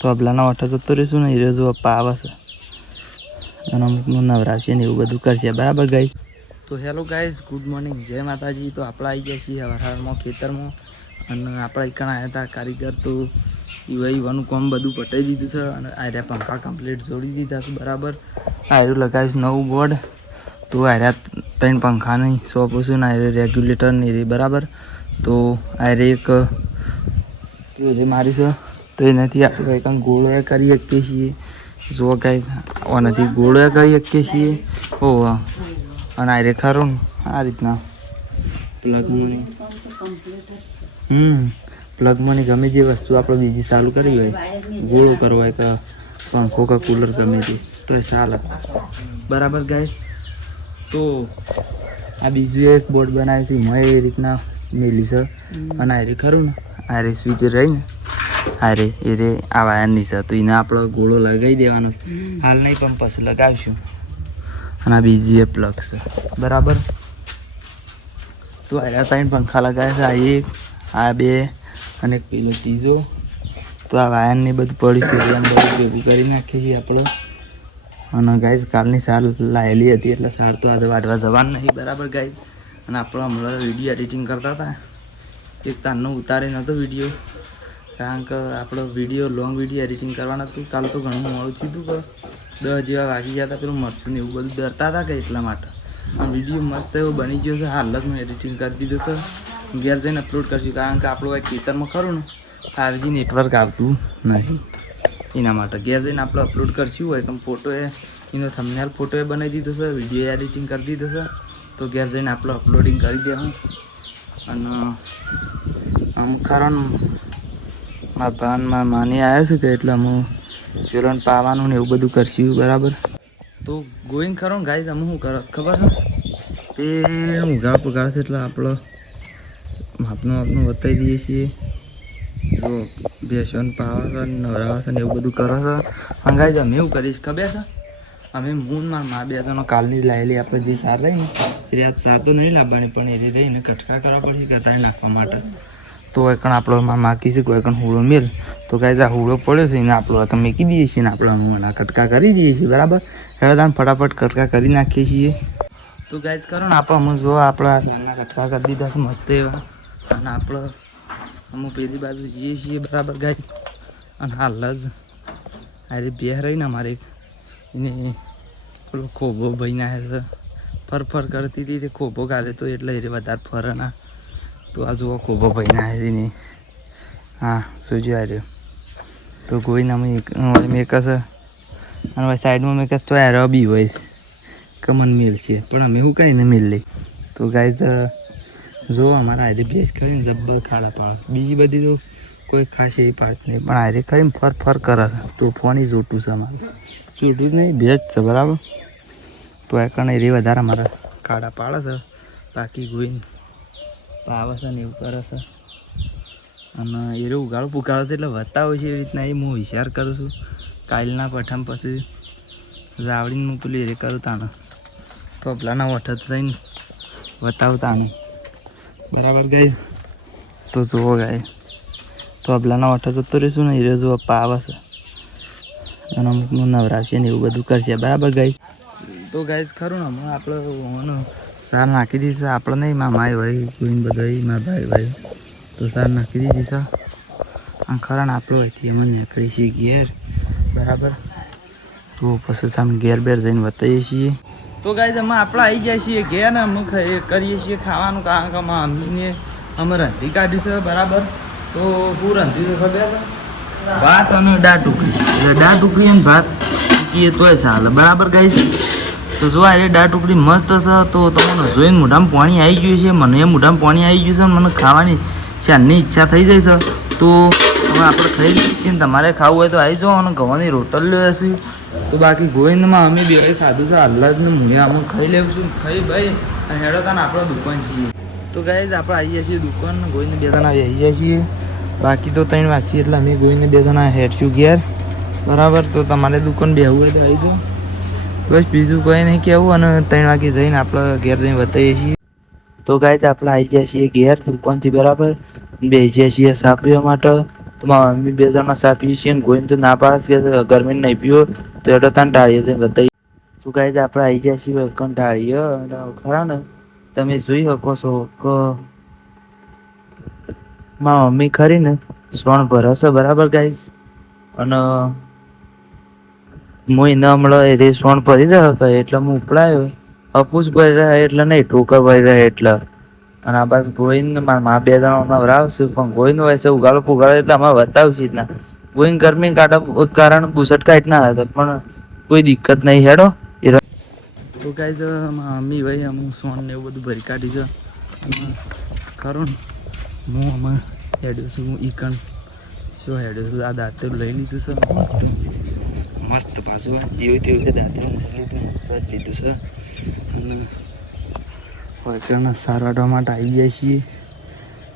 તો અબલાના ઓઠો જતો રહીશું ને એ જો પપ્પા આવે છે અને અમુકનું નવરાશે ને એવું બધું કરશે બરાબર ગાઈસ. તો હેલો ગાઈસ, ગુડ મોર્નિંગ, જય માતાજી. તો આપણે આવી ગયા છીએ હવારમાં ખેતરમાં અને આપણે એકણ આવ્યા હતા કારીગર. તો ઈવાનું કામ બધું પટાઈ દીધું છે અને આર્યા પંખા કમ્પ્લીટ જોડી દીધા છે બરાબર. આર્યું લગાવીશ નવું બોર્ડ. તો આર્યા 3 પંખાની શોપ હશે ને આર્યું રેગ્યુલેટર ને એ બરાબર. તો આરે એક મારી છે તો એનાથી આપણે કંઈક ગોળો કરી શકીએ છીએ. જો કંઈક આનાથી ગોળો કરી શકીએ છીએ. ઓહ, અને આ ખરું આ રીતના પ્લગમાંની પ્લગમાંની ગમે જે વસ્તુ આપણે બીજી ચાલુ કરવી હોય, ગોળો કરવો હોય કે પંખો કે કુલર ગમે તે, તો એ ચાલે બરાબર ગાય. તો આ બીજું એક બોર્ડ બનાવ્યું છે એમાં એ રીતના મેલી છે અને આ ખરું ને આ રે સ્વિચ રહી ને આ રે એ રે આ વાયરની છે. તો એને આપણે ગોળો લગાવી દેવાનો છે હાલ નહીં પણ પછી લગાવીશું. અને આ બીજી એ પ્લગ છે બરાબર. તો આ 3 પંખા લગાવ્યા છે, આ એક, આ 2 અને એક પેલો ત્રીજો. તો આ વાયરને બધું પડ્યું છે એટલે બધું ભેગું કરી નાખીએ છીએ આપણે. અને ગાઈઝ કાલની સાર લાવેલી હતી એટલે સાર તો આજે વાટવા જવાનું નહીં બરાબર ગાઈઝ. અને આપણે હમણાં વિડીયો એડિટિંગ કરતા હતા, એક તારનો ઉતારે નહોતો વિડીયો, કારણ કે આપણો વિડીયો લોંગ વિડીયો એડિટિંગ કરવાના હતું. કાલ તો ઘણું મોડું થયું હતું કે 10 જેવા વાગી ગયા હતા. પેલું મરચું ને એવું બધું ડરતા હતા કે એટલા માટે. આ વિડીયો મસ્ત એવો બની ગયો છે, હાલ જ મેં એડિટિંગ કરી દીધું છે. ઘેર જઈને અપલોડ કરશું કારણ કે આપણું એક ખેતરમાં ખરું ને 5G નેટવર્ક આવતું નહીં, એના માટે ઘેર જઈને આપણે અપલોડ કરશું હોય તો ફોટો એનો થંબનેલ ફોટો એ બનાવી દીધો છે, વિડીયો એડિટિંગ કરી દીધો છે. તો ઘેર જઈને આપણે અપલોડિંગ કરી દેવું. અને આમ ખરા મારા ભાનમાં માની આવ્યા છે કે એટલે હું પેલોન પાવાનું ને એવું બધું કરશું બરાબર. તો ગોઈંગ ખરો ને ગાઈઝ, અમે શું કરો ખબર છે, તે ઉઘાડ પગાડ છે એટલે આપણે માપનું બતાવી દઈએ છીએ. જો બેસવાનું પાવા છે, નવરાવા છે ને એવું બધું કરે છે. અને ગાઈઝ અમે એવું કરીશ ખબર છે, અમે મૂન મા 2 જણો કાલની લાવેલી આપણે જે સાર રહી ને એ આજ સાર તો નહીં લાવવાની પણ એ રહીને કટકા કરવા પડશે કતાય નાખવા માટે. તો એકણ આપણો માકીશું કોઈ એકણ હુળો મેળ. તો ગાઈઝ આ હુળો પડ્યો છે એને આપણો તો મેકી દઈએ છીએ ને આપણે એના કટકા કરી દઈએ છીએ બરાબર. હેડો ફટાફટ કટકા કરી નાખીએ છીએ. તો ગાઈઝ કરો ને આપણે અમુક જો આપણા સારના કટકા કરી દીધા છે મસ્ત એવા. અને આપણે અમુક પેલી બાજુ જઈએ છીએ બરાબર ગાઈઝ. અને હાલ જ આ બે રહી ને અમારે એને પેલો ખોબો ભાઈ ના છે, ફર કરતી હતી તે ખોબો કાઢે તો એટલે એ વધારે ફરે ના. તો આ જુઓ ખોબો ભાઈ ના એને હા શું જોઈ રહ્યો. તો કોઈને અમે મેક હશે અને ભાઈ સાઈડમાં મેં કહેતો યાર બી હોય કમન મિલ છે પણ અમે એવું કહીને મિલ લઈ. તો ગાઈઝ જો અમારા હારે ભેજ કરીને જબ્બર ખાડા પાડે, બીજી બધી તો કોઈ ખાસ એવી પાડતી નહીં પણ હારે કરીને ફર કરે. તો ફોની જોટું છે અમારું, જોટું જ નહીં ભેજ છે બરાબર. તો એ કારણે એ વધારે અમારા ખાડા પાડે છે, બાકી ગોઈને પાવે છે ને એવું કરે છે. અને એ રહ્યું ઉગાડું પુગાડે છે એટલે વધતા હોય છે એવી રીતના એ હું વિચાર કરું છું. કાલના પઠામ પછી જાવડીને હું પેલી એ કરું તાને તો પેલાના વઠત થઈને બતાવતા ને બરાબર ગાઈઝ. તો જુઓ ગાય તો પેલાના વઠત જતો રહીશું ને એ જો પપ્પા આવે છે અને અમુકનું નવરાશે ને એવું બધું કરશે બરાબર ગાઈઝ. તો ગાઈઝ ખરું ને હમણાં આપણે સાર નાખી દીધી છે. આપણે નહીં મામાએ ભાઈ જોઈને બધા મારા ભાઈ તો સાર નાખી દીધી છે. આ ખરા ને આપણો અહીંથી એમાં નીકળી છીએ ઘેર બરાબર. તો પછી તમે ઘેર બેર જઈને બતાવીએ છીએ. તો ગાઈઝ અમે આપણે આવી જાય છીએ ઘેર ને અમે કરીએ છીએ ખાવાનું કારણ કે મમ્મીને અમે રંધી કાઢી છે બરાબર. તો હું રંધી તો ખબર છે ભાત અને દાળ ટુકડી, એટલે દાળ ટુકડી અને ભાત મૂકીએ તોય ચાલે બરાબર ગાઈઝ. તો જો આ દાળ ટુકડી મસ્ત છે. તો તમને જોઈને મોઢામાં પાણી આવી ગયું છે, મને મોઢામાં પાણી આવી ગયું છે, મને ખાવાની શાનની ઈચ્છા થઈ જાય છે. તો હવે આપણે ખાઈ લઈએ છીએ ને તમારે ખાવું હોય તો આવી જાઓ. અને ઘઉંની રોટલીઓ હશે તો બાકી ગોવિંદમાં અમે બે ખાધું છે આહલાદને મુએ અમે ખાઈ લેવું છું. ખાઈ ભાઈ અને હેડો તાને આપણે દુકાન છીએ. તો ગાઈઝ આપણે આવીએ છીએ દુકાન, ગોવિંદ 2 જણા આવી જાય છીએ. બાકી તો 3 વાગી એટલે અમે ગોવિંદ 2 જણા હેઠશું ઘેર બરાબર. તો તમારે દુકાન બેહવું હોય તો આવી જાઓ, બસ બીજું કોઈ નહીં કહેવું. અને 3 વાગે જઈને આપણે ઘેર જઈને બતાવીએ છીએ. તો ગાઈઝ આપણે આવી ગયા છીએ ઘેર દુકાનથી બરાબર, બેસી જઈએ છીએ ચા પીવા માટે. તો મારા મમ્મી 2 જણા ચા પીએ છીએ ને ગોઈને તો ના પાડે છે કે ગરમી નહીં પીવો તો એટલે તને ટાળીએ છીએ બધા. તો ગાઈસ આપણે આવી ગયા છીએ કંટાળીએ ખરા ને તમે જોઈ શકો છો કે મારા મમ્મી ખરી ને સોણ ભરશે બરાબર ગાઈસ અને હું એને હમણાં રેસોણ ભરી રહ્યો હતો એટલે હું ઉપડાયો અપૂસ ભરી રહ્યા એટલે નહીં ઠોકર ભરી રહ્યા એટલે અને આ બસ ગોઈને મારા મા 2 જણા નવરાવશે પણ ગોઈને વયસે ઉગાડો પુગાડો એટલે અમે બતાવશે જ ના ગોઈને ગરમી કાઢા કારણ બુસટ કાઢ ના હતા પણ કોઈ દિક્કત નહીં હેડો તો ગાઈસ મમ્મી ભાઈ અમે સોન ને એવું બધું ભરી કાઢી છે અને ખરું હું અમે હેડ્યો છું ઈકણ શું હેડ્યો છું આ દાંતેલું લઈ લીધું છે મસ્ત પાછું જેવું તેવું છે દાંતેલું મસ્ત જ લીધું છે અને વાયકરના સાર વાટવા માટે આવી જાય છીએ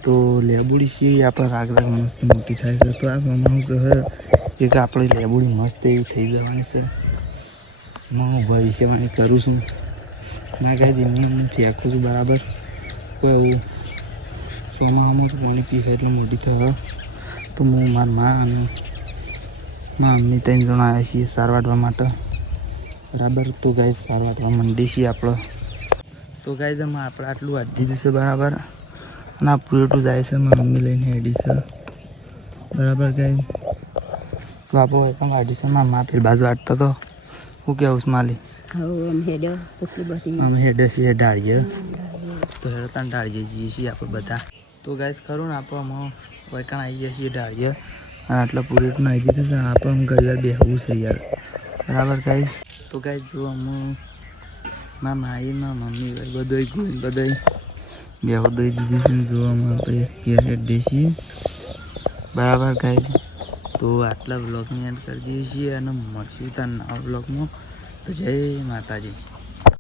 તો લેબુડી છીએ આપણે રાગ મસ્ત મોટી થાય છે તો આ પ્રમાણે તો હે કે આપણે લેબુડી મસ્ત એવી થઈ જવાની છે હું ભવિષ્યમાં કરું છું ના કહી ધીમે ફેંકું છું બરાબર કોઈ એવું ચોમાસામાં તો પાણી પીશે એટલે મોટી થયો તો હું મારા મા અને મારા મમ્મી 3 જણા આવ્યા છીએ સાર વાટવા માટે બરાબર તો ગાઈસ સાર વાટવા માંડી છીએ આપણે તો ગાઈસ આપણે આટલું વાટી દીધું છે બરાબર અને આ પૂરેટું જાય છે મારી મમ્મી લઈને હેડી છે બરાબર ગાઈસ તો આપણે પણ વાટી છે મારા મા પેલી બાજુ વાટતો હતો શું કહેવું માલી અમે હેડે છીએ ઢાળીએ તો હેડતા ઢાળીએ છીએ આપણે બધા તો ગાઈસ ખરું ને આપણે વૈકાણ આવી ગયા છીએ ઢાળીએ અને આટલા પૂરેટું આવી દીધું છે આપણે ઘણી બેહવું છે યાર બરાબર ગાઈસ તો ગાઈસ જો અમે મારા માઈ મારા મમ્મી બધોય ગોઈને બધાય બેહો દઈ દીધી છે જોવામાં આપણે ઘેર હેડે છીએ બરાબર ગાઈસ તો આટલા બ્લોગની એન્ડ કરી દઈએ છીએ અને મળશું ત્યાં નવા બ્લોગમાં તો જય માતાજી.